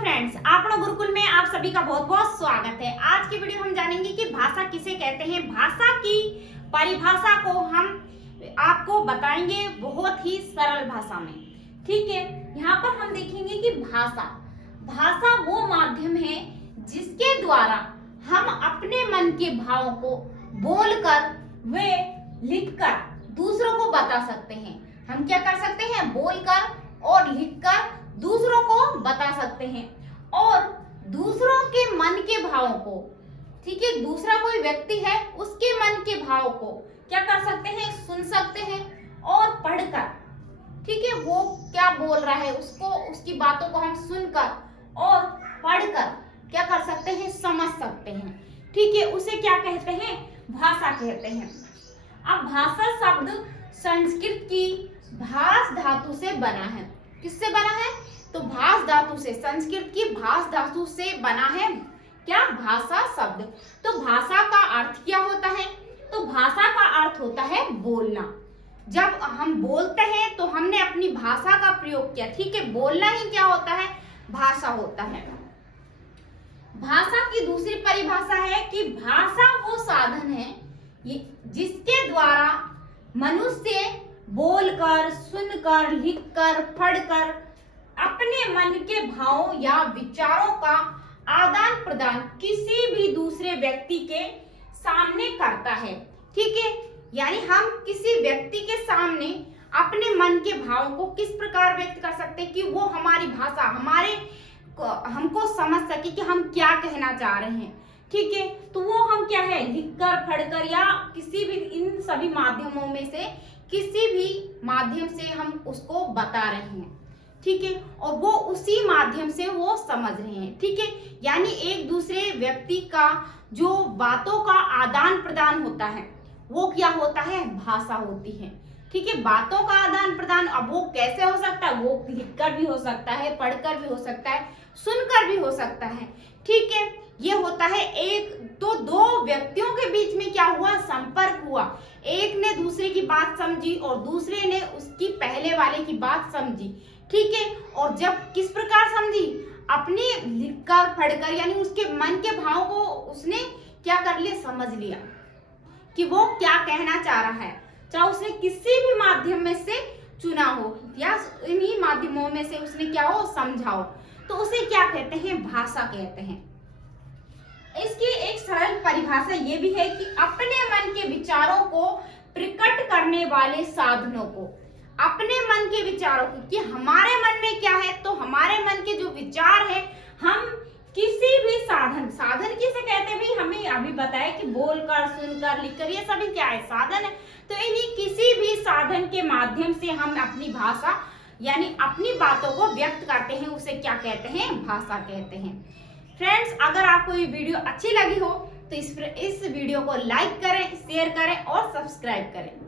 Friends, आपनो गुरुकुल में आप सभी का बहुत बहुत स्वागत है। आज की वीडियो हम जानेंगे कि भाषा किसे कहते हैं। भाषा की परिभाषा को हम आपको बताएंगे बहुत ही सरल भाषा में। ठीक है, यहाँ पर हम देखेंगे कि भाषा वो माध्यम है जिसके द्वारा हम अपने मन के भावों को बोलकर व लिखकर दूसरों को बता सकते हैं। हम क्या कर सकते हैं? बोलकर और लिखकर दूसरों को बता सकते हैं और दूसरों के मन के भावों को, ठीक है, दूसरा कोई व्यक्ति है उसके मन के भाव को क्या कर सकते हैं? सुन सकते हैं और पढ़कर, ठीक है, वो क्या बोल रहा है उसको, उसकी बातों को हम सुनकर और पढ़कर क्या कर सकते हैं? समझ सकते हैं। ठीक है, उसे क्या कहते हैं? भाषा कहते हैं। अब भाषा शब्द संस्कृत की भाष धातु से बना है। किससे बना है? तो भाष धातु से, संस्कृत की भाष धातु से बना है क्या? भाषा शब्द। तो भाषा का अर्थ क्या होता है? तो भाषा का अर्थ होता है बोलना। जब हम बोलते हैं तो हमने अपनी भाषा का प्रयोग किया। ठीक है, बोलना ही क्या होता है? भाषा होता है। भाषा की दूसरी परिभाषा है कि भाषा वो साधन है जिसके द्वारा मनुष्य बोलकर, सुनकर, लिखकर, पढ़कर अपने मन के भावों या विचारों का आदान प्रदान किसी भी दूसरे व्यक्ति के सामने करता है। ठीक है, यानी हम किसी व्यक्ति के सामने अपने मन के भावों को किस प्रकार व्यक्त कर सकते हैं कि वो हमारी भाषा, हमको समझ सके कि हम क्या कहना चाह रहे हैं। ठीक है, तो वो हम क्या है? लिखकर, पढ़कर या किसी भी इन सभी माध्यमों में से किसी भी माध्यम से हम उसको बता रहे हैं। ठीक है, और वो उसी माध्यम से वो समझ रहे हैं। ठीक है, यानी एक दूसरे व्यक्ति का जो बातों का आदान प्रदान होता है वो क्या होता है? भाषा होती है। ठीक है, बातों का आदान प्रदान अब वो कैसे हो सकता है? वो लिखकर भी हो सकता है, पढ़कर भी हो सकता है, सुनकर भी हो सकता है। ठीक है, ये होता है एक तो दो व्यक्तियों के बीच में क्या हुआ? संपर्क हुआ। एक ने दूसरे की बात समझी और दूसरे ने उसकी पहले वाले की बात समझी। ठीक है, और जब किस प्रकार समझी? अपनी लिखकर, पढ़कर, यानी उसके मन के भाव को उसने क्या कर लिया? समझ लिया कि वो क्या कहना चाह रहा है, चाहे उसने किसी भी माध्यम में से चुना हो या इन्हीं माध्यमों में से उसने क्या हो? समझा हो, तो उसे क्या कहते हैं? भाषा कहते हैं। इसकी एक सरल परिभाषा ये भी है कि अपने मन के विचारों को प्रकट करने वाले साधनों को, अपने मन के विचारों को, कि हमारे मन में क्या है, तो हमारे मन के जो विचार है हम किसी भी साधन किसे कहते हैं? भी हमें अभी बताया कि बोलकर, सुनकर, लिखकर, ये सभी क्या है? साधन है। तो इन्हीं किसी भी साधन के माध्यम से हम अपनी भाषा यानी अपनी बातों को व्यक्त करते हैं, उसे क्या कहते हैं? भाषा कहते हैं। फ्रेंड्स, अगर आपको ये वीडियो अच्छी लगी हो तो इस वीडियो को लाइक करें, शेयर करें और सब्सक्राइब करें।